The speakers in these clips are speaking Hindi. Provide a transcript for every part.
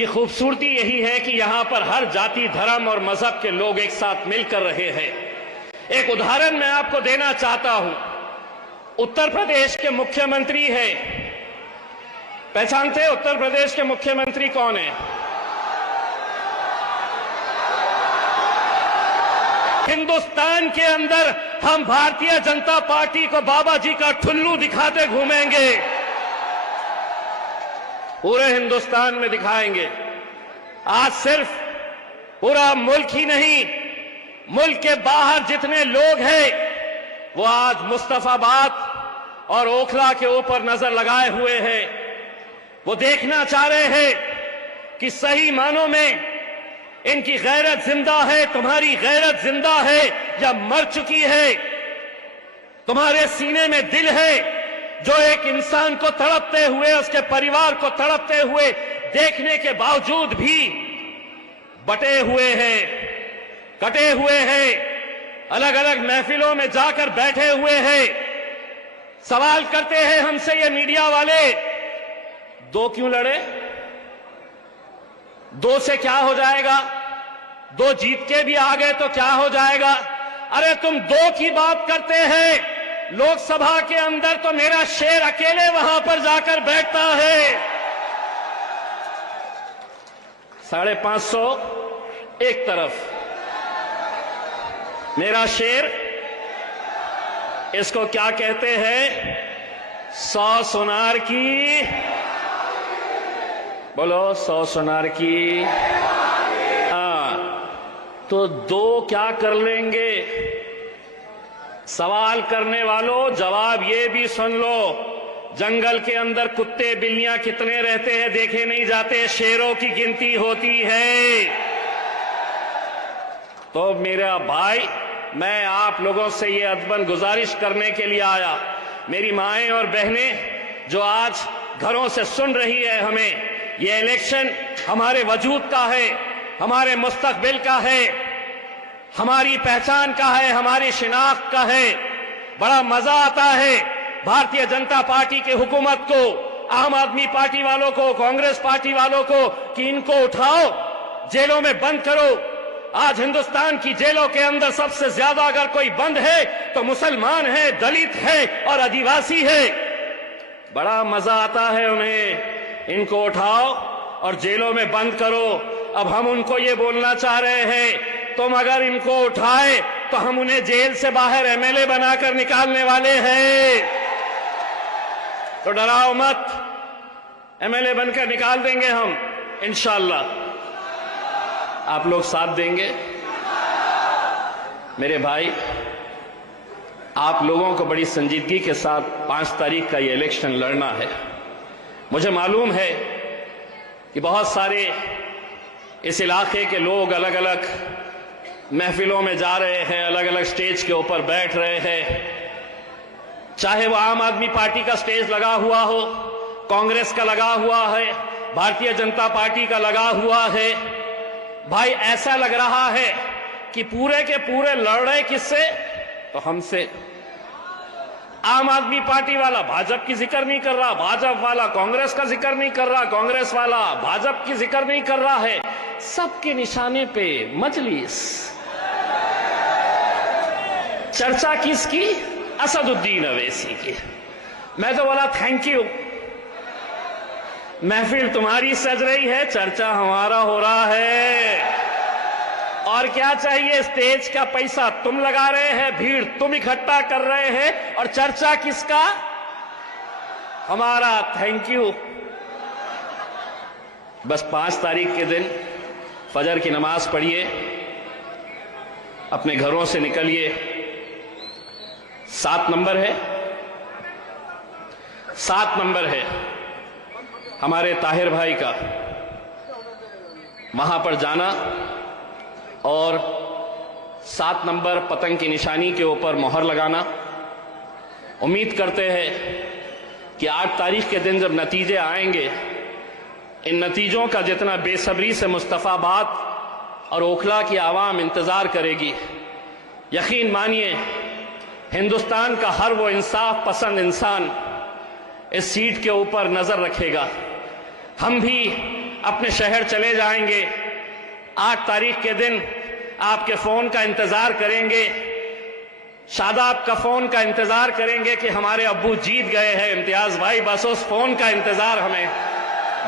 कि खूबसूरती यही है कि यहां पर हर जाति, धर्म और मजहब के लोग एक साथ मिलकर रहे हैं। एक उदाहरण मैं आपको देना चाहता हूं। उत्तर प्रदेश के मुख्यमंत्री है, पहचानते हैं उत्तर प्रदेश के मुख्यमंत्री कौन है? हिंदुस्तान के अंदर हम भारतीय जनता पार्टी को बाबा जी का ठुल्लू दिखाते घूमेंगे, पूरे हिंदुस्तान में दिखाएंगे। आज सिर्फ पूरा मुल्क ही नहीं, मुल्क के बाहर जितने लोग हैं वो आज मुस्तफाबाद और ओखला के ऊपर नजर लगाए हुए हैं। वो देखना चाह रहे हैं कि सही मानों में इनकी गैरत जिंदा है, तुम्हारी गैरत जिंदा है या मर चुकी है। तुम्हारे सीने में दिल है जो एक इंसान को तड़पते हुए, उसके परिवार को तड़पते हुए देखने के बावजूद भी बटे हुए हैं, कटे हुए हैं, अलग अलग महफिलों में जाकर बैठे हुए हैं। सवाल करते हैं हमसे ये मीडिया वाले, दो क्यों लड़े? दो से क्या हो जाएगा? दो जीत के भी आ गए तो क्या हो जाएगा? अरे तुम दो की बात करते हैं, लोकसभा के अंदर तो मेरा शेर अकेले वहां पर जाकर बैठता है। 550 एक तरफ, मेरा शेर, इसको क्या कहते हैं? 100 सुनार की, बोलो 100 सुनार की। तो दो क्या कर लेंगे? सवाल करने वालों जवाब ये भी सुन लो, जंगल के अंदर कुत्ते बिल्लियां कितने रहते हैं देखे नहीं जाते, शेरों की गिनती होती है। तो मेरा भाई, मैं आप लोगों से ये अदबन गुजारिश करने के लिए आया, मेरी माएं और बहनें जो आज घरों से सुन रही है हमें, ये इलेक्शन हमारे वजूद का है, हमारे मुस्तकबिल का है, हमारी पहचान का है, हमारी शिनाख्त का है। बड़ा मजा आता है भारतीय जनता पार्टी की हुकूमत को, आम आदमी पार्टी वालों को, कांग्रेस पार्टी वालों को कि इनको उठाओ, जेलों में बंद करो। आज हिंदुस्तान की जेलों के अंदर सबसे ज्यादा अगर कोई बंद है तो मुसलमान है, दलित है और आदिवासी है। बड़ा मजा आता है उन्हें, इनको उठाओ और जेलों में बंद करो। अब हम उनको ये बोलना चाह रहे हैं, तुम अगर इनको उठाए तो हम उन्हें जेल से बाहर एमएलए बनाकर निकालने वाले हैं, तो डराओ मत, एमएलए बनकर निकाल देंगे हम इंशाअल्लाह। आप लोग साथ देंगे? मेरे भाई, आप लोगों को बड़ी संजीदगी के साथ 5 तारीख का ये इलेक्शन लड़ना है। मुझे मालूम है कि बहुत सारे इस इलाके के लोग अलग अलग महफिलों में जा रहे हैं, अलग अलग स्टेज के ऊपर बैठ रहे हैं, चाहे वो आम आदमी पार्टी का स्टेज लगा हुआ हो, कांग्रेस का लगा हुआ है, भारतीय जनता पार्टी का लगा हुआ है। भाई ऐसा लग रहा है कि पूरे के पूरे लड़ रहे किससे? तो हमसे। आम आदमी पार्टी वाला भाजपा की जिक्र नहीं कर रहा, भाजपा वाला कांग्रेस का जिक्र नहीं कर रहा, कांग्रेस वाला भाजपा की जिक्र नहीं कर रहा है। सबके निशाने पे मजलिस। चर्चा किसकी? असदुद्दीन अवैसी की। मैं तो बोला थैंक यू, महफिल तुम्हारी सज रही है, चर्चा हमारा हो रहा है। और क्या चाहिए? स्टेज का पैसा तुम लगा रहे हैं, भीड़ तुम इकट्ठा कर रहे हैं, और चर्चा किसका? हमारा। Thank you. बस 5 तारीख के दिन फजर की नमाज पढ़िए, अपने घरों से निकलिए। 7 नंबर है, 7 नंबर है हमारे ताहिर भाई का, वहां पर जाना और 7 नंबर पतंग की निशानी के ऊपर मोहर लगाना। उम्मीद करते हैं कि 8 तारीख के दिन जब नतीजे आएंगे, इन नतीजों का जितना बेसब्री से मुस्तफाबाद और ओखला की आवाम इंतजार करेगी, यकीन मानिए हिंदुस्तान का हर वो इंसाफ पसंद इंसान इस सीट के ऊपर नजर रखेगा। हम भी अपने शहर चले जाएंगे। 8 तारीख के दिन आपके फोन का इंतजार करेंगे, शादाब का फोन का इंतजार करेंगे कि हमारे अब्बू जीत गए हैं। इम्तियाज भाई, बस उस फोन का इंतजार हमें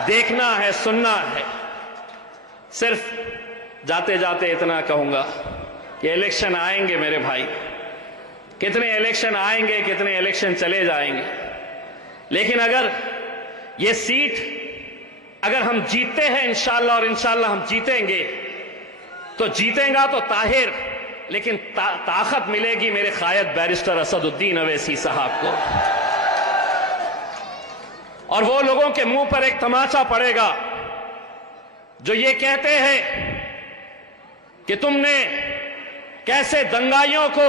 देखना है, सुनना है। सिर्फ जाते जाते इतना कहूंगा कि इलेक्शन आएंगे मेरे भाई, कितने इलेक्शन आएंगे, कितने इलेक्शन चले जाएंगे, लेकिन अगर ये सीट अगर हम जीतते हैं इंशाअल्लाह, और इंशाअल्लाह हम जीतेंगे, तो जीतेगा तो ताहिर, लेकिन ताकत मिलेगी मेरे कायद बैरिस्टर असदुद्दीन अवैसी साहब को। और वो लोगों के मुंह पर एक तमाचा पड़ेगा जो ये कहते हैं कि तुमने कैसे दंगाइयों को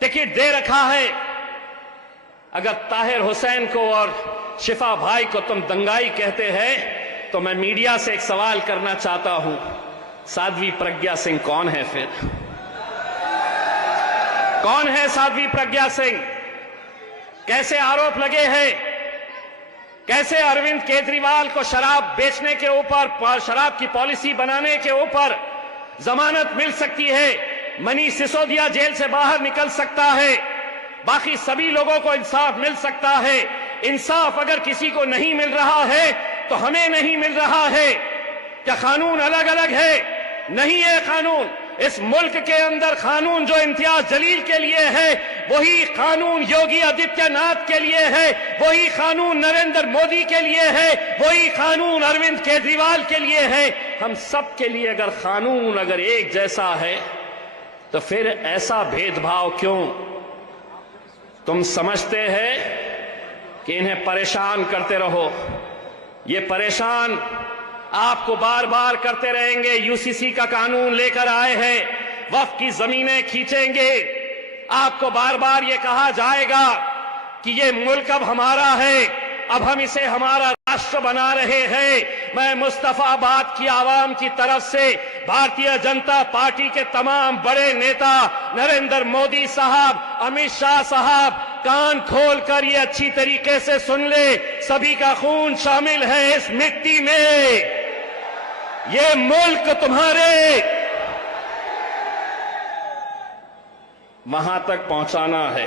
टिकट दे रखा है। अगर ताहिर हुसैन को और शिफा भाई को तुम दंगाई कहते हैं, तो मैं मीडिया से एक सवाल करना चाहता हूं, साध्वी प्रज्ञा सिंह कौन है फिर? कौन है साध्वी प्रज्ञा सिंह? कैसे आरोप लगे हैं, कैसे अरविंद केजरीवाल को शराब बेचने के ऊपर, शराब की पॉलिसी बनाने के ऊपर जमानत मिल सकती है, मनीष सिसोदिया जेल से बाहर निकल सकता है, बाकी सभी लोगों को इंसाफ मिल सकता है। इंसाफ अगर किसी को नहीं मिल रहा है तो हमें नहीं मिल रहा है। क्या कानून अलग अलग है? नहीं है कानून। इस मुल्क के अंदर कानून जो इम्तियाज जलील के लिए है, वही कानून योगी आदित्यनाथ के लिए है, वही कानून नरेंद्र मोदी के लिए है, वही कानून अरविंद केजरीवाल के लिए है। हम सब के लिए अगर कानून अगर एक जैसा है, तो फिर ऐसा भेदभाव क्यों? तुम समझते हैं कि इन्हें परेशान करते रहो, ये परेशान आपको बार बार करते रहेंगे। यूसीसी का कानून लेकर आए हैं, वक्फ की जमीनें खींचेंगे, आपको बार बार ये कहा जाएगा कि ये मुल्क अब हमारा है, अब हम इसे हमारा राष्ट्र बना रहे हैं। मैं मुस्तफाबाद की आवाम की तरफ से भारतीय जनता पार्टी के तमाम बड़े नेता, नरेंद्र मोदी साहब, अमित शाह साहब, कान खोलकर ये अच्छी तरीके से सुन ले, सभी का खून शामिल है इस मिट्टी में। ये मुल्क तुम्हारे वहां तक पहुंचाना है,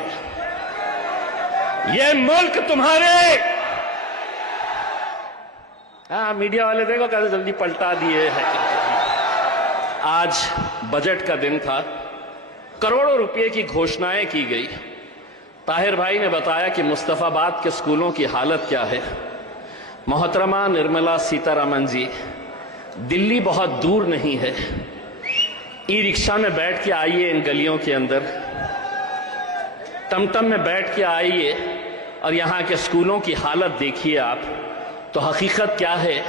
ये मुल्क तुम्हारे। मीडिया वाले देखो कैसे जल्दी पलटा दिए हैं। आज बजट का दिन था, करोड़ों रुपए की घोषणाएं की गई। ताहिर भाई ने बताया कि मुस्तफाबाद के स्कूलों की हालत क्या है। मोहतरमा निर्मला सीतारमण जी, दिल्ली बहुत दूर नहीं है, ई रिक्शा में बैठ के आइए इन गलियों के अंदर, टमटम में बैठ के आइए और यहाँ के स्कूलों की हालत देखिए आप, तो हकीकत क्या है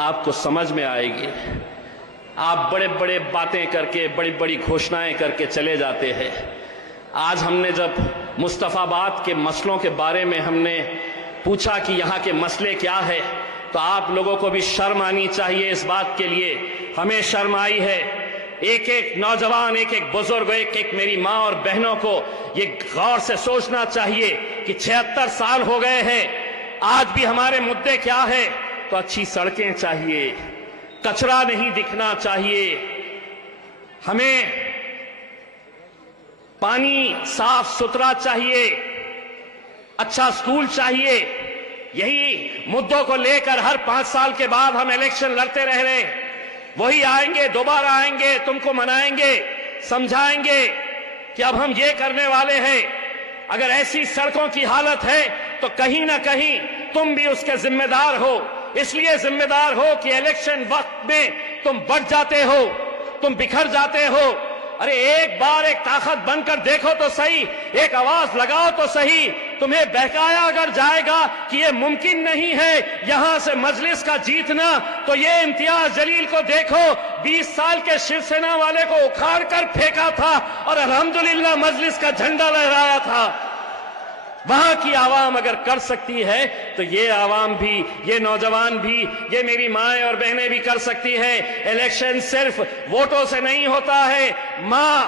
आपको समझ में आएगी। आप बड़े बड़े बातें करके, बड़ी बड़ी घोषणाएं करके चले जाते हैं। आज हमने जब मुस्तफाबाद के मसलों के बारे में हमने पूछा कि यहाँ के मसले क्या है, तो आप लोगों को भी शर्म आनी चाहिए इस बात के लिए। हमें शर्म आई है। एक एक नौजवान, एक एक बुजुर्ग, एक एक मेरी माँ और बहनों को ये गौर से सोचना चाहिए कि 76 साल हो गए हैं, आज भी हमारे मुद्दे क्या है? तो अच्छी सड़कें चाहिए, कचरा नहीं दिखना चाहिए, हमें पानी साफ सुथरा चाहिए, अच्छा स्कूल चाहिए। यही मुद्दों को लेकर हर 5 साल के बाद हम इलेक्शन लड़ते रह रहे हैं। वही आएंगे, दोबारा आएंगे, तुमको मनाएंगे, समझाएंगे कि अब हम ये करने वाले हैं। अगर ऐसी सड़कों की हालत है तो कहीं ना कहीं तुम भी उसके जिम्मेदार हो। इसलिए जिम्मेदार हो कि इलेक्शन वक्त में तुम बढ़ जाते हो, तुम बिखर जाते हो। अरे एक बार एक ताकत बनकर देखो तो सही, एक आवाज लगाओ तो सही। तुम्हें बहकाया अगर जाएगा कि ये मुमकिन नहीं है यहां से मजलिस का जीतना, तो ये इम्तियाज जलील को देखो, 20 साल के शिवसेना वाले को उखाड़ कर फेंका था और अल्हम्दुलिल्लाह मजलिस का झंडा लहराया था। वहां की आवाम अगर कर सकती है तो ये आवाम भी, ये नौजवान भी, ये मेरी माएं और बहनें भी कर सकती हैं। इलेक्शन सिर्फ वोटों से नहीं होता है। मां,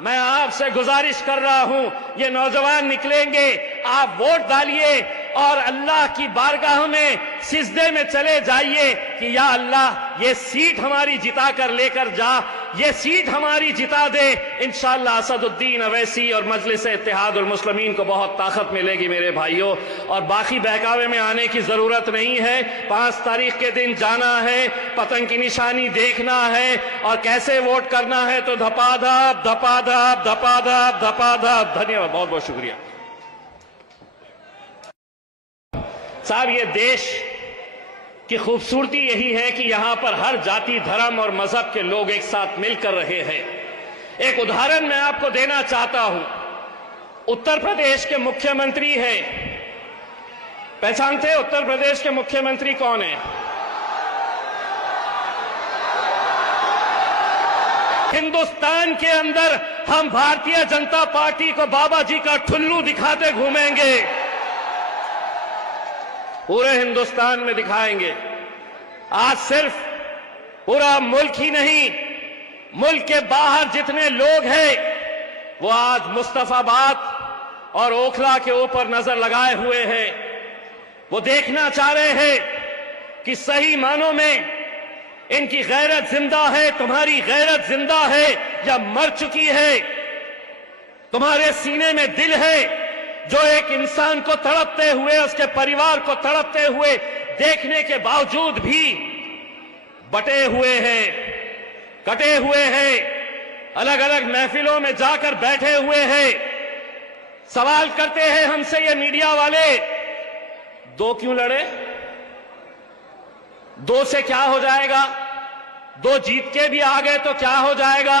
मैं आपसे गुजारिश कर रहा हूं, ये नौजवान निकलेंगे, आप वोट डालिए, और अल्लाह की बारगाह में सिजदे में चले जाइए कि या अल्लाह ये सीट हमारी जिता कर लेकर जा, ये सीट हमारी जिता दे। इंशाअल्लाह असदुद्दीन अवैसी और मजलिस इत्तेहादुल मुस्लिमीन को बहुत ताकत मिलेगी मेरे भाइयों। और बाकी बहकावे में आने की जरूरत नहीं है। 5 तारीख के दिन जाना है, पतंग की निशानी देखना है और कैसे वोट करना है तो धपाधप धपाधप धपाधप धपाधप। धन्यवाद, बहुत बहुत शुक्रिया साहब। ये देश की खूबसूरती यही है कि यहां पर हर जाति, धर्म और मजहब के लोग एक साथ मिलकर रहे हैं। एक उदाहरण मैं आपको देना चाहता हूं। उत्तर प्रदेश के मुख्यमंत्री हैं, पहचानते हैं उत्तर प्रदेश के मुख्यमंत्री कौन है? हिंदुस्तान के अंदर हम भारतीय जनता पार्टी को बाबा जी का ठुल्लू दिखाते घूमेंगे, पूरे हिंदुस्तान में दिखाएंगे। आज सिर्फ पूरा मुल्क ही नहीं, मुल्क के बाहर जितने लोग हैं वो आज मुस्तफाबाद और ओखला के ऊपर नजर लगाए हुए हैं। वो देखना चाह रहे हैं कि सही मानों में इनकी गैरत जिंदा है, तुम्हारी गैरत जिंदा है या मर चुकी है। तुम्हारे सीने में दिल है जो एक इंसान को तड़पते हुए, उसके परिवार को तड़पते हुए देखने के बावजूद भी बटे हुए हैं, कटे हुए हैं, अलग अलग महफिलों में जाकर बैठे हुए हैं। सवाल करते हैं हमसे ये मीडिया वाले, 2 क्यों लड़े? 2 से क्या हो जाएगा? 2 जीत के भी आ गए तो क्या हो जाएगा?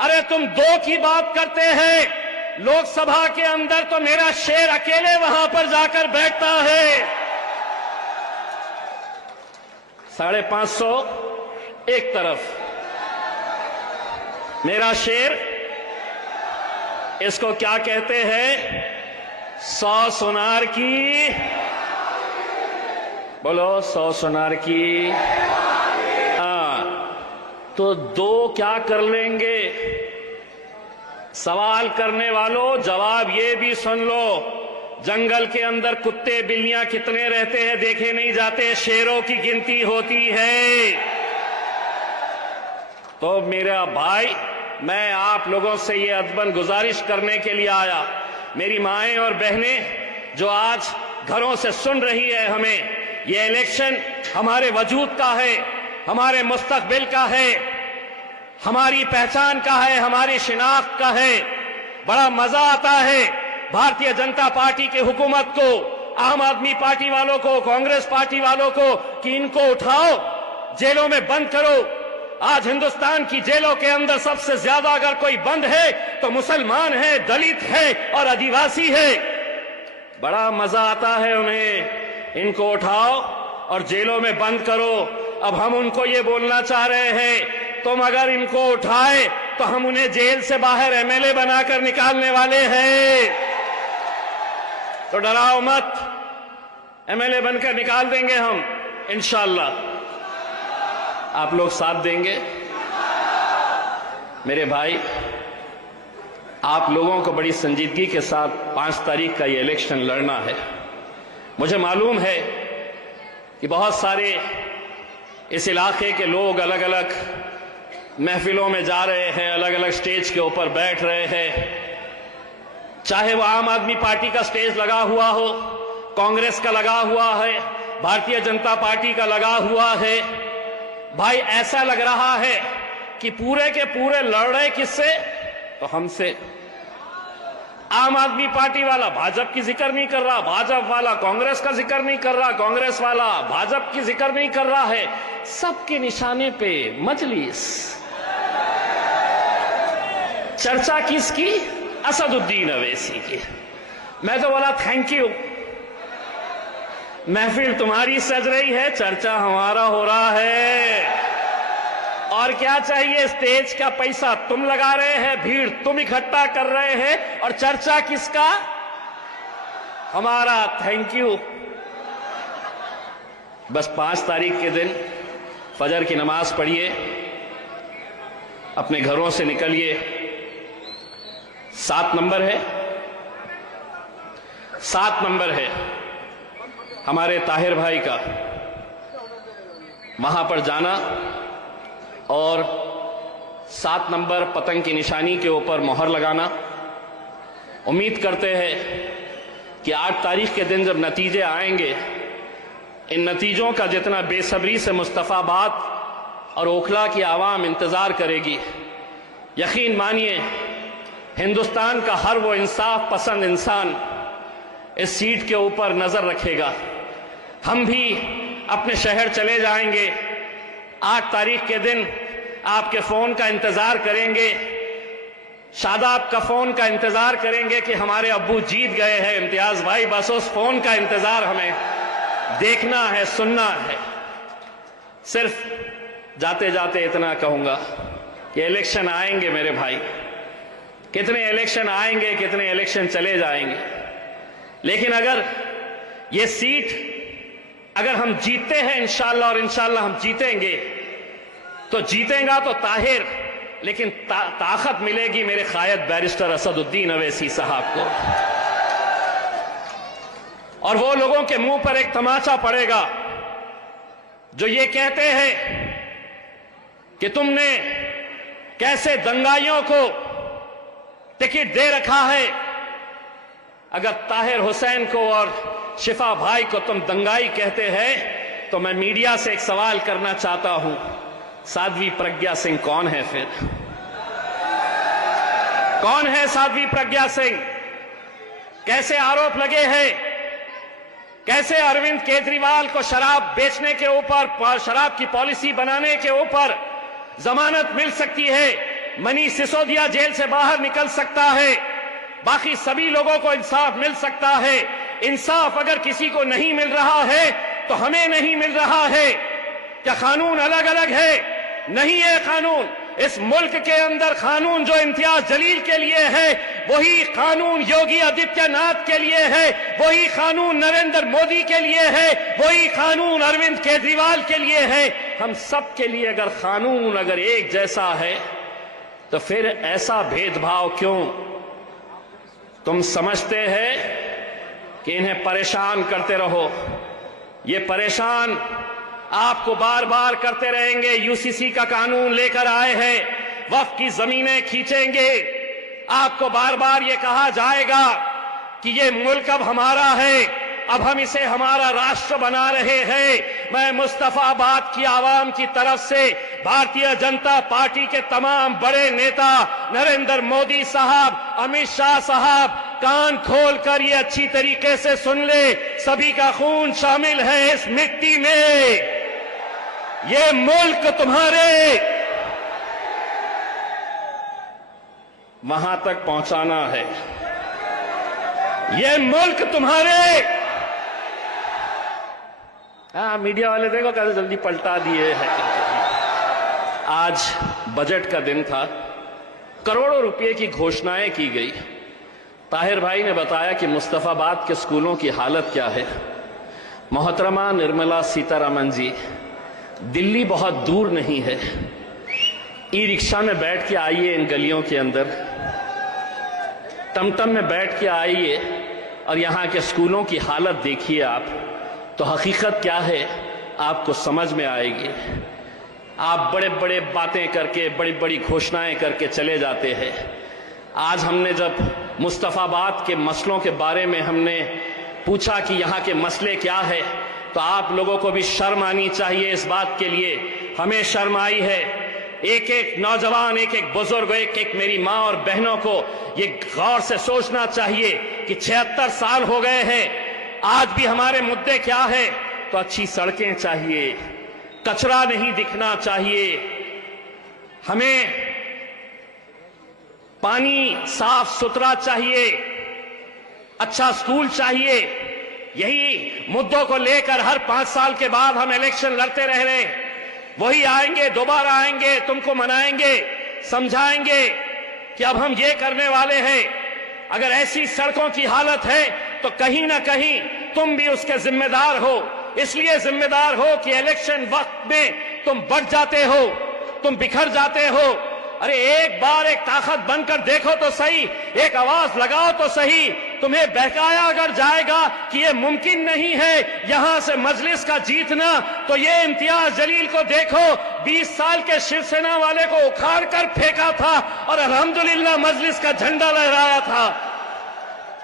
अरे तुम 2 की बात करते हैं, लोकसभा के अंदर तो मेरा शेर अकेले वहां पर जाकर बैठता है। 550 एक तरफ, मेरा शेर, इसको क्या कहते हैं? 100 सुनार की, बोलो 100 सुनार की। तो 2 क्या कर लेंगे? सवाल करने वालों जवाब ये भी सुन लो, जंगल के अंदर कुत्ते बिल्लियां कितने रहते हैं देखे नहीं जाते, शेरों की गिनती होती है। तो मेरा भाई, मैं आप लोगों से ये अदबन गुजारिश करने के लिए आया, मेरी माएं और बहनें जो आज घरों से सुन रही है हमें, ये इलेक्शन हमारे वजूद का है, हमारे मुस्तकबिल का है, हमारी पहचान का है, हमारी शिनाख्त का है। बड़ा मजा आता है भारतीय जनता पार्टी की हुकूमत को, आम आदमी पार्टी वालों को, कांग्रेस पार्टी वालों को कि इनको उठाओ, जेलों में बंद करो। आज हिंदुस्तान की जेलों के अंदर सबसे ज्यादा अगर कोई बंद है तो मुसलमान है, दलित है और आदिवासी है। बड़ा मजा आता है उन्हें, इनको उठाओ और जेलों में बंद करो। अब हम उनको ये बोलना चाह रहे हैं, तुम अगर इनको उठाए तो हम उन्हें जेल से बाहर एमएलए बनाकर निकालने वाले हैं। तो डराओ मत, एमएलए बनकर निकाल देंगे हम इंशाअल्लाह। आप लोग साथ देंगे? मेरे भाई, आप लोगों को बड़ी संजीदगी के साथ 5 तारीख का ये इलेक्शन लड़ना है। मुझे मालूम है कि बहुत सारे इस इलाके के लोग अलग अलग महफिलों में जा रहे हैं, अलग अलग स्टेज के ऊपर बैठ रहे हैं, चाहे वो आम आदमी पार्टी का स्टेज लगा हुआ हो, कांग्रेस का लगा हुआ है, भारतीय जनता पार्टी का लगा हुआ है। भाई ऐसा लग रहा है कि पूरे के पूरे लड़ रहे किससे? तो हमसे। आम आदमी पार्टी वाला भाजपा की जिक्र नहीं कर रहा, भाजपा वाला कांग्रेस का जिक्र नहीं कर रहा, कांग्रेस वाला भाजपा की जिक्र नहीं कर रहा है। सबके निशाने पे मजलिस। चर्चा किसकी? असदुद्दीन अवैसी की। मैं तो बोला थैंक यू, महफिल तुम्हारी सज रही है, चर्चा हमारा हो रहा है। और क्या चाहिए? स्टेज का पैसा तुम लगा रहे हैं, भीड़ तुम इकट्ठा कर रहे हैं, और चर्चा किसका? हमारा। Thank you. बस 5 तारीख के दिन फजर की नमाज पढ़िए, अपने घरों से निकलिए। 7 नंबर है, 7 नंबर है, हमारे ताहिर भाई का वहां पर जाना और 7 नंबर पतंग की निशानी के ऊपर मोहर लगाना। उम्मीद करते हैं कि 8 तारीख के दिन जब नतीजे आएंगे, इन नतीजों का जितना बेसब्री से मुस्तफाबाद और ओखला की आवाम इंतजार करेगी, यकीन मानिए हिंदुस्तान का हर वो इंसाफ पसंद इंसान इस सीट के ऊपर नजर रखेगा। हम भी अपने शहर चले जाएंगे, 8 तारीख के दिन आपके फोन का इंतजार करेंगे, शादाब का फोन का इंतजार करेंगे कि हमारे अब्बू जीत गए हैं। इम्तियाज भाई, बस उस फोन का इंतजार हमें देखना है, सुनना है। सिर्फ जाते जाते इतना कहूंगा कि इलेक्शन आएंगे मेरे भाई, कितने इलेक्शन आएंगे, कितने इलेक्शन चले जाएंगे, लेकिन अगर ये सीट अगर हम जीतते हैं इंशाअल्लाह, और इंशाअल्लाह हम जीतेंगे, तो जीतेगा तो ताहिर, लेकिन ताकत मिलेगी मेरे कायद बैरिस्टर असदुद्दीन अवैसी साहब को, और वो लोगों के मुंह पर एक तमाचा पड़ेगा जो ये कहते हैं कि तुमने कैसे दंगाइयों को टिकट दे रखा है। अगर ताहिर हुसैन को और शिफा भाई को तुम दंगाई कहते हैं, तो मैं मीडिया से एक सवाल करना चाहता हूं, साध्वी प्रज्ञा सिंह कौन है फिर? कौन है साध्वी प्रज्ञा सिंह? कैसे आरोप लगे हैं, कैसे अरविंद केजरीवाल को शराब बेचने के ऊपर, शराब की पॉलिसी बनाने के ऊपर जमानत मिल सकती है, मनीष सिसोदिया जेल से बाहर निकल सकता है, बाकी सभी लोगों को इंसाफ मिल सकता है। इंसाफ अगर किसी को नहीं मिल रहा है तो हमें नहीं मिल रहा है। क्या कानून अलग अलग है? नहीं है कानून। इस मुल्क के अंदर कानून जो इम्तियाज जलील के लिए है, वही कानून योगी आदित्यनाथ के लिए है, वही कानून नरेंद्र मोदी के लिए है, वही कानून अरविंद केजरीवाल के लिए है। हम सब के लिए अगर कानून अगर एक जैसा है, तो फिर ऐसा भेदभाव क्यों? तुम समझते हैं कि इन्हें परेशान करते रहो, ये परेशान आपको बार बार करते रहेंगे। यूसीसी का कानून लेकर आए हैं, वक्फ की जमीनें खींचेंगे, आपको बार बार ये कहा जाएगा कि ये मुल्क अब हमारा है, अब हम इसे हमारा राष्ट्र बना रहे हैं। मैं मुस्तफाबाद की आवाम की तरफ से भारतीय जनता पार्टी के तमाम बड़े नेता नरेंद्र मोदी साहब, अमित शाह साहब, कान खोलकर ये अच्छी तरीके से सुन ले, सभी का खून शामिल है इस मिट्टी में। ये मुल्क तुम्हारे वहां तक पहुंचाना है, ये मुल्क तुम्हारे। मीडिया वाले देखो कैसे जल्दी पलटा दिए हैं। आज बजट का दिन था, करोड़ों रुपए की घोषणाएं की गई। ताहिर भाई ने बताया कि मुस्तफाबाद के स्कूलों की हालत क्या है। मोहतरमा निर्मला सीतारमन जी, दिल्ली बहुत दूर नहीं है, ई रिक्शा में बैठ के आइए इन गलियों के अंदर, टमटम में बैठ के आइए और यहाँ के स्कूलों की हालत देखिए आप, तो हकीकत क्या है आपको समझ में आएगी। आप बड़े बड़े बातें करके, बड़ी बड़ी घोषणाएं करके चले जाते हैं। आज हमने जब मुस्तफाबाद के मसलों के बारे में हमने पूछा कि यहाँ के मसले क्या है, तो आप लोगों को भी शर्म आनी चाहिए इस बात के लिए। हमें शर्म आई है। एक एक नौजवान, एक एक बुजुर्ग, एक एक मेरी माँ और बहनों को ये गौर से सोचना चाहिए कि 76 साल हो गए हैं, आज भी हमारे मुद्दे क्या है? तो अच्छी सड़कें चाहिए, कचरा नहीं दिखना चाहिए, हमें पानी साफ सुथरा चाहिए, अच्छा स्कूल चाहिए। यही मुद्दों को लेकर हर 5 साल के बाद हम इलेक्शन लड़ते रह रहे हैं। वही आएंगे, दोबारा आएंगे, तुमको मनाएंगे, समझाएंगे कि अब हम ये करने वाले हैं। अगर ऐसी सड़कों की हालत है तो कहीं ना कहीं तुम भी उसके जिम्मेदार हो। इसलिए जिम्मेदार हो कि इलेक्शन वक्त में तुम बढ़ जाते हो, तुम बिखर जाते हो। अरे एक बार एक ताकत बनकर देखो तो सही, एक आवाज लगाओ तो सही तुम्हें बहकाया अगर जाएगा कि ये मुमकिन नहीं है यहां से मजलिस का जीतना, तो ये इम्तियाज जलील को देखो, 20 साल के शिवसेना वाले को उखाड़ कर फेंका था और अल्हम्दुलिल्लाह मजलिस का झंडा लहराया था।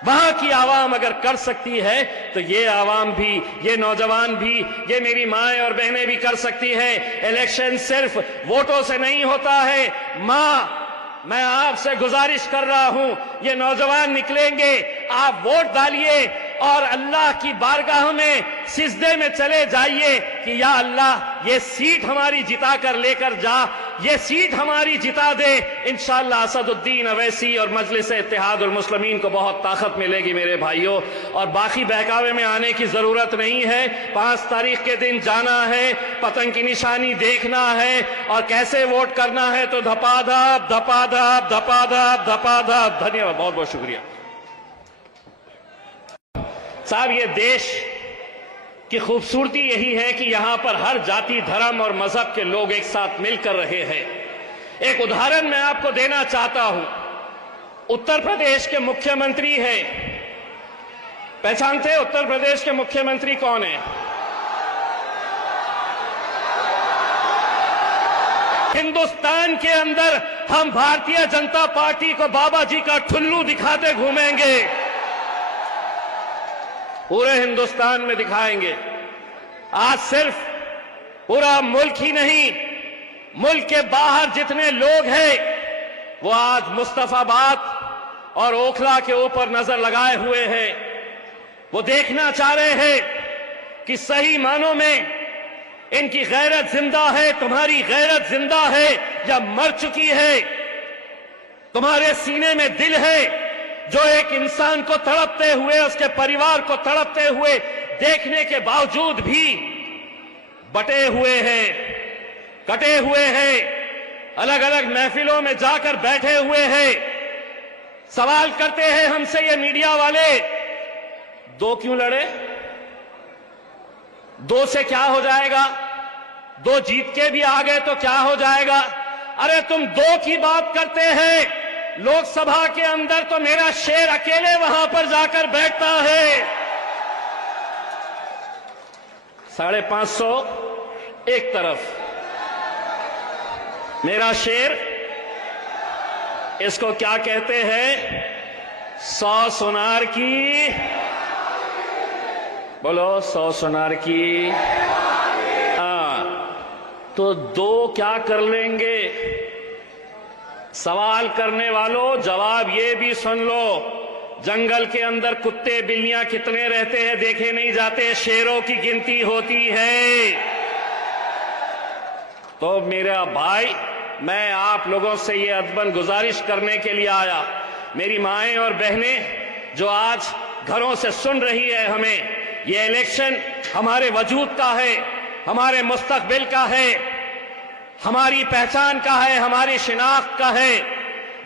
वहां की आवाम अगर कर सकती है तो ये आवाम भी, ये नौजवान भी, ये मेरी माएं और बहनें भी कर सकती है। इलेक्शन सिर्फ वोटों से नहीं होता है। मां, मैं आपसे गुजारिश कर रहा हूं, ये नौजवान निकलेंगे, आप वोट डालिए और अल्लाह की बारगाह में सिजदे में चले जाइए कि या अल्लाह ये सीट हमारी जिता कर लेकर जा, ये सीट हमारी जिता दे। इंशाअल्लाह असदुद्दीन अवैसी और मजलिस इत्तेहादुल मुस्लिमीन को बहुत ताकत मिलेगी मेरे भाइयों। और बाकी बहकावे में आने की जरूरत नहीं है। 5 तारीख के दिन जाना है, पतंग की निशानी देखना है और कैसे वोट करना है तो धपाधप धपाधप धपाधप धपाधप। धन्यवाद, बहुत बहुत शुक्रिया साहब। ये देश की खूबसूरती यही है कि यहां पर हर जाति, धर्म और मजहब के लोग एक साथ मिलकर रहे हैं। एक उदाहरण मैं आपको देना चाहता हूं। उत्तर प्रदेश के मुख्यमंत्री हैं, पहचानते हैं उत्तर प्रदेश के मुख्यमंत्री कौन है? हिंदुस्तान के अंदर हम भारतीय जनता पार्टी को बाबा जी का ठुल्लू दिखाते घूमेंगे, पूरे हिंदुस्तान में दिखाएंगे। आज सिर्फ पूरा मुल्क ही नहीं, मुल्क के बाहर जितने लोग हैं वो आज मुस्तफाबाद और ओखला के ऊपर नजर लगाए हुए हैं। वो देखना चाह रहे हैं कि सही मानों में इनकी गैरत जिंदा है, तुम्हारी गैरत जिंदा है या मर चुकी है। तुम्हारे सीने में दिल है जो एक इंसान को तड़पते हुए, उसके परिवार को तड़पते हुए देखने के बावजूद भी बटे हुए हैं, कटे हुए हैं, अलग अलग महफिलों में जाकर बैठे हुए हैं। सवाल करते हैं हमसे ये मीडिया वाले, 2 क्यों लड़े? 2 से क्या हो जाएगा? 2 जीत के भी आ गए तो क्या हो जाएगा? अरे तुम 2 की बात करते हैं, लोकसभा के अंदर तो मेरा शेर अकेले वहां पर जाकर बैठता है। 550 एक तरफ, मेरा शेर, इसको क्या कहते हैं? 100 सुनार की, बोलो 100 सुनार की। तो 2 क्या कर लेंगे? सवाल करने वालों जवाब ये भी सुन लो, जंगल के अंदर कुत्ते बिल्लियां कितने रहते हैं देखे नहीं जाते, शेरों की गिनती होती है। तो मेरा भाई, मैं आप लोगों से ये अदबन गुजारिश करने के लिए आया, मेरी माएं और बहनें जो आज घरों से सुन रही है हमें, ये इलेक्शन हमारे वजूद का है, हमारे मुस्तकबिल का है, हमारी पहचान का है, हमारी शिनाख्त का है।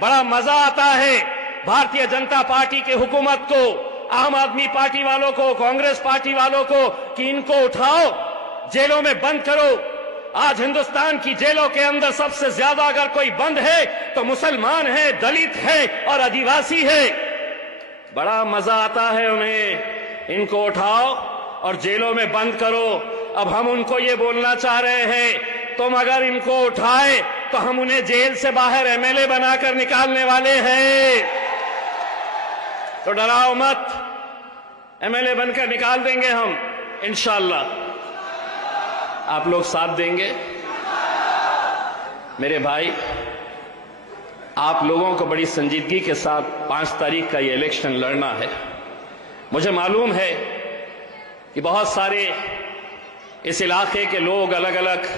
बड़ा मजा आता है भारतीय जनता पार्टी की हुकूमत को, आम आदमी पार्टी वालों को, कांग्रेस पार्टी वालों को कि इनको उठाओ, जेलों में बंद करो। आज हिंदुस्तान की जेलों के अंदर सबसे ज्यादा अगर कोई बंद है तो मुसलमान है, दलित है और आदिवासी है। बड़ा मजा आता है उन्हें, इनको उठाओ और जेलों में बंद करो। अब हम उनको ये बोलना चाह रहे हैं, तुम अगर इनको उठाए तो हम उन्हें जेल से बाहर एमएलए बनाकर निकालने वाले हैं। तो डराओ मत, एमएलए बनकर निकाल देंगे हम इंशाअल्लाह। आप लोग साथ देंगे? मेरे भाई, आप लोगों को बड़ी संजीदगी के साथ 5 तारीख का ये इलेक्शन लड़ना है। मुझे मालूम है कि बहुत सारे इस इलाके के लोग अलग अलग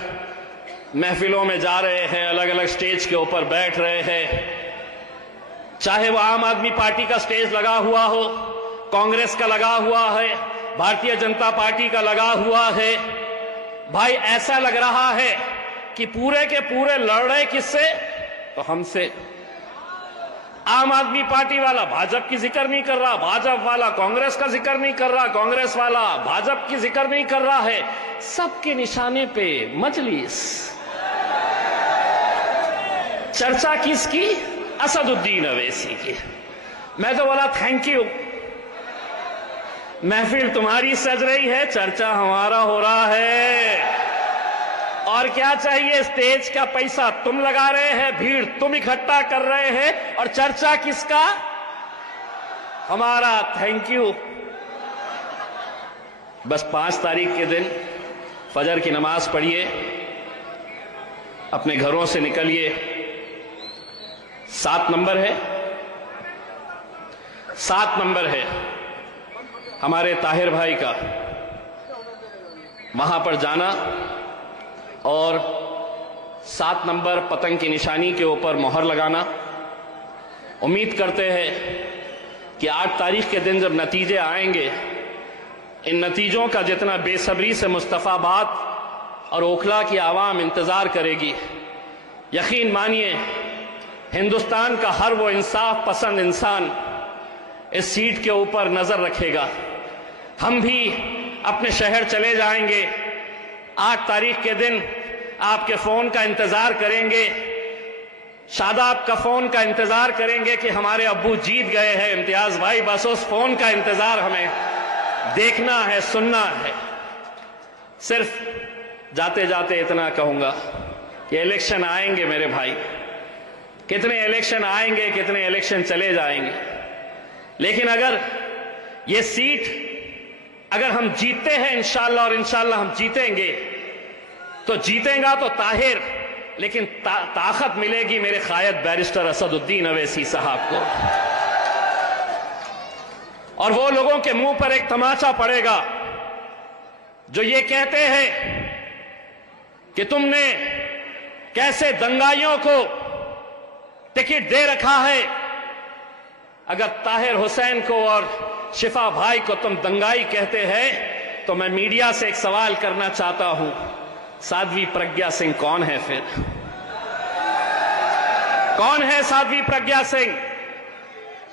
महफिलों में जा रहे हैं, अलग अलग स्टेज के ऊपर बैठ रहे हैं, चाहे वो आम आदमी पार्टी का स्टेज लगा हुआ हो, कांग्रेस का लगा हुआ है, भारतीय जनता पार्टी का लगा हुआ है। भाई ऐसा लग रहा है कि पूरे के पूरे लड़ रहे किससे? तो हमसे। आम आदमी पार्टी वाला भाजपा की जिक्र नहीं कर रहा, भाजपा वाला कांग्रेस का जिक्र नहीं कर रहा, कांग्रेस वाला भाजपा की जिक्र नहीं कर रहा है। सबके निशाने पे मजलिस। चर्चा किसकी? असदुद्दीन अवैसी की। मैं तो बोला थैंक यू, महफिल तुम्हारी सज रही है, चर्चा हमारा हो रहा है। और क्या चाहिए? स्टेज का पैसा तुम लगा रहे हैं, भीड़ तुम इकट्ठा कर रहे हैं, और चर्चा किसका? हमारा। Thank you. बस 5 तारीख के दिन फजर की नमाज पढ़िए, अपने घरों से निकलिए। 7 नंबर है, 7 नंबर है हमारे ताहिर भाई का, वहां पर जाना और 7 नंबर पतंग की निशानी के ऊपर मोहर लगाना। उम्मीद करते हैं कि 8 तारीख के दिन जब नतीजे आएंगे, इन नतीजों का जितना बेसब्री से मुस्तफाबाद और ओखला की आवाम इंतजार करेगी, यकीन मानिए हिंदुस्तान का हर वो इंसाफ पसंद इंसान इस सीट के ऊपर नजर रखेगा। हम भी अपने शहर चले जाएंगे, 8 तारीख के दिन आपके फोन का इंतजार करेंगे, शादाब का फोन का इंतजार करेंगे कि हमारे अब्बू जीत गए हैं। इम्तियाज भाई, बस उस फोन का इंतजार हमें देखना है, सुनना है। सिर्फ जाते जाते इतना कहूंगा कि इलेक्शन आएंगे मेरे भाई, कितने इलेक्शन आएंगे, कितने इलेक्शन चले जाएंगे, लेकिन अगर ये सीट अगर हम जीतते हैं इंशाअल्लाह, और इंशाअल्लाह हम जीतेंगे, तो जीतेगा तो ताहिर, लेकिन ताकत मिलेगी मेरे कायद बैरिस्टर असदुद्दीन अवैसी साहब को। और वो लोगों के मुंह पर एक तमाचा पड़ेगा जो ये कहते हैं कि तुमने कैसे दंगाइयों को टिकट दे रखा है। अगर ताहिर हुसैन को और शिफा भाई को तुम दंगाई कहते हैं, तो मैं मीडिया से एक सवाल करना चाहता हूं, साध्वी प्रज्ञा सिंह कौन है फिर? कौन है साध्वी प्रज्ञा सिंह?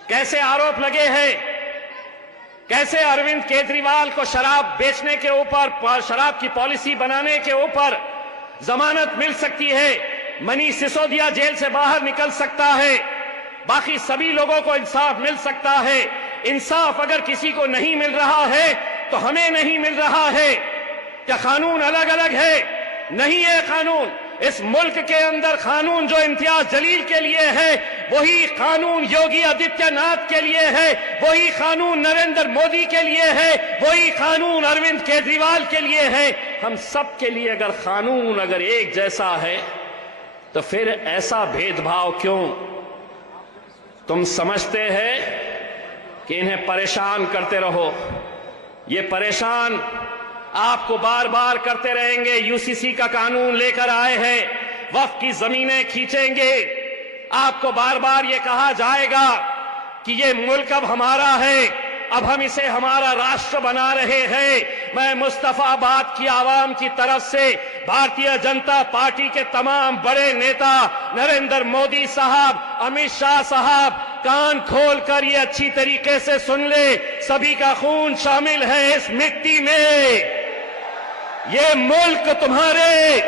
कैसे आरोप लगे हैं, कैसे अरविंद केजरीवाल को शराब बेचने के ऊपर, शराब की पॉलिसी बनाने के ऊपर जमानत मिल सकती है, मनीष सिसोदिया जेल से बाहर निकल सकता है, बाकी सभी लोगों को इंसाफ मिल सकता है। इंसाफ अगर किसी को नहीं मिल रहा है तो हमें नहीं मिल रहा है। क्या कानून अलग अलग है? नहीं है कानून। इस मुल्क के अंदर कानून जो इम्तियाज जलील के लिए है, वही कानून योगी आदित्यनाथ के लिए है, वही कानून नरेंद्र मोदी के लिए है, वही कानून अरविंद केजरीवाल के लिए है। हम सब के लिए अगर कानून अगर एक जैसा है, तो फिर ऐसा भेदभाव क्यों? तुम समझते हैं कि इन्हें परेशान करते रहो, ये परेशान आपको बार बार करते रहेंगे। यूसीसी का कानून लेकर आए हैं, वक्फ की जमीनें खींचेंगे, आपको बार बार ये कहा जाएगा कि ये मुल्क अब हमारा है, अब हम इसे हमारा राष्ट्र बना रहे हैं। मैं मुस्तफाबाद की आवाम की तरफ से भारतीय जनता पार्टी के तमाम बड़े नेता, नरेंद्र मोदी साहब, अमित शाह साहब, कान खोलकर ये अच्छी तरीके से सुन ले, सभी का खून शामिल है इस मिट्टी में। ये मुल्क तुम्हारे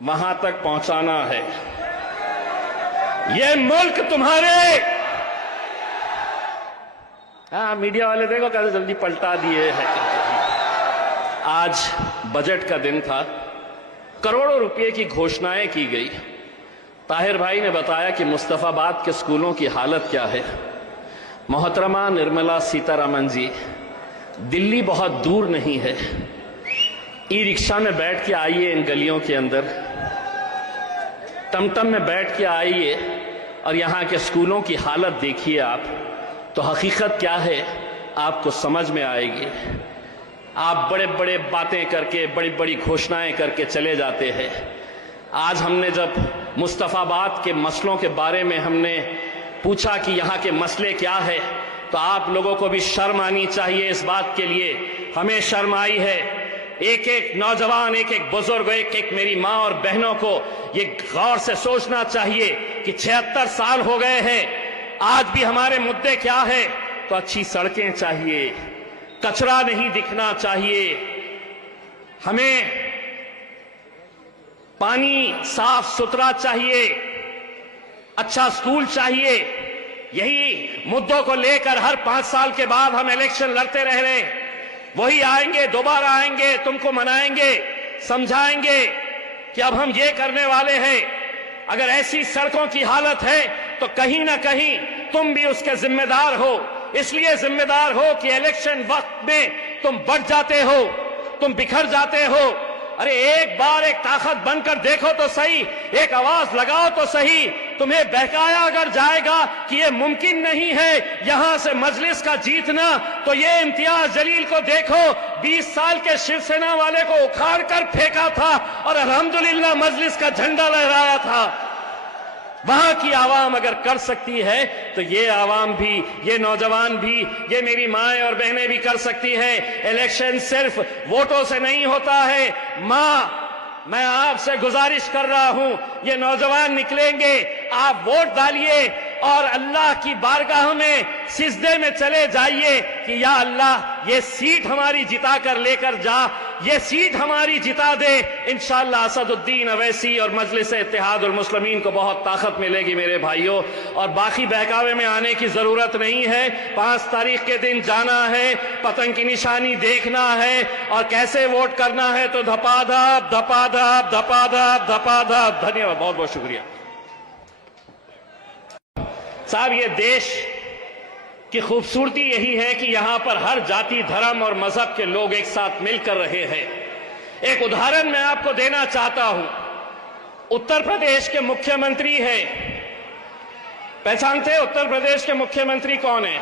वहां तक पहुंचाना है, ये मुल्क तुम्हारे। हाँ, मीडिया वाले देखो कैसे जल्दी पलटा दिए हैं। आज बजट का दिन था, करोड़ों रुपए की घोषणाएं की गई। ताहिर भाई ने बताया कि मुस्तफाबाद के स्कूलों की हालत क्या है। मोहतरमा निर्मला सीतारमण जी, दिल्ली बहुत दूर नहीं है, ई रिक्शा में बैठ के आइए इन गलियों के अंदर, टमटम में बैठ के आइए और यहाँ के स्कूलों की हालत देखिए आप, तो हकीकत क्या है आपको समझ में आएगी। आप बड़े बड़े बातें करके, बड़ी बड़ी घोषणाएं करके चले जाते हैं। आज हमने जब मुस्तफाबाद के मसलों के बारे में हमने पूछा कि यहाँ के मसले क्या है, तो आप लोगों को भी शर्म आनी चाहिए इस बात के लिए। हमें शर्म आई है। एक एक नौजवान, एक एक बुजुर्ग, एक एक मेरी माँ और बहनों को ये गौर से सोचना चाहिए कि 76 साल हो गए हैं, आज भी हमारे मुद्दे क्या है? तो अच्छी सड़कें चाहिए, कचरा नहीं दिखना चाहिए, हमें पानी साफ सुथरा चाहिए, अच्छा स्कूल चाहिए, यही मुद्दों को लेकर हर 5 साल के बाद हम इलेक्शन लड़ते रह रहे हैं। वही आएंगे, दोबारा आएंगे, तुमको मनाएंगे, समझाएंगे कि अब हम ये करने वाले हैं। अगर ऐसी सड़कों की हालत है तो कहीं ना कहीं तुम भी उसके जिम्मेदार हो। इसलिए जिम्मेदार हो कि इलेक्शन वक्त में तुम बढ़ जाते हो, तुम बिखर जाते हो। अरे एक बार एक ताकत बनकर देखो तो सही, एक आवाज लगाओ तो सही। तुम्हें बहकाया अगर जाएगा कि ये मुमकिन नहीं है यहां से मजलिस का जीतना, तो ये इम्तियाज जलील को देखो, 20 साल के शिवसेना वाले को उखाड़ कर फेंका था और अल्हम्दुलिल्लाह मजलिस का झंडा लहराया था। वहां की आवाम अगर कर सकती है तो ये आवाम भी, ये नौजवान भी, ये मेरी माएं और बहनें भी कर सकती है। इलेक्शन सिर्फ वोटों से नहीं होता है। मां, मैं आपसे गुजारिश कर रहा हूं, ये नौजवान निकलेंगे, आप वोट डालिए और अल्लाह की बारगाह में सिजदे में चले जाइए कि या अल्लाह ये सीट हमारी जिता कर लेकर जा, ये सीट हमारी जिता दे। इंशाअल्लाह असदुद्दीन अवैसी और मजलिस इत्तेहादुल मुस्लिमीन को बहुत ताकत मिलेगी मेरे भाइयों। और बाकी बहकावे में आने की जरूरत नहीं है। 5 तारीख के दिन जाना है, पतंग की निशानी देखना है और कैसे वोट करना है तो धपाधप धपाधप धपाधप धपाधप। धन्यवाद, बहुत बहुत शुक्रिया साहब। ये देश की खूबसूरती यही है कि यहां पर हर जाति, धर्म और मजहब के लोग एक साथ मिलकर रहे हैं। एक उदाहरण मैं आपको देना चाहता हूं। उत्तर प्रदेश के मुख्यमंत्री हैं, पहचानते हैं उत्तर प्रदेश के मुख्यमंत्री कौन है?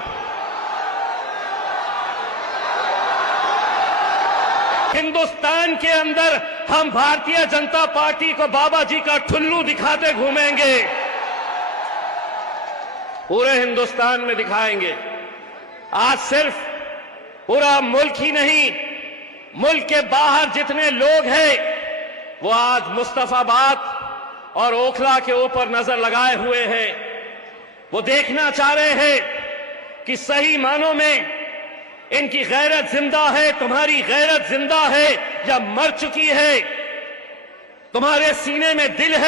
हिंदुस्तान के अंदर हम भारतीय जनता पार्टी को बाबा जी का ठुल्लू दिखाते घूमेंगे, पूरे हिंदुस्तान में दिखाएंगे। आज सिर्फ पूरा मुल्क ही नहीं, मुल्क के बाहर जितने लोग हैं वो आज मुस्तफाबाद और ओखला के ऊपर नजर लगाए हुए हैं। वो देखना चाह रहे हैं कि सही मानों में इनकी गैरत जिंदा है, तुम्हारी गैरत जिंदा है या मर चुकी है। तुम्हारे सीने में दिल है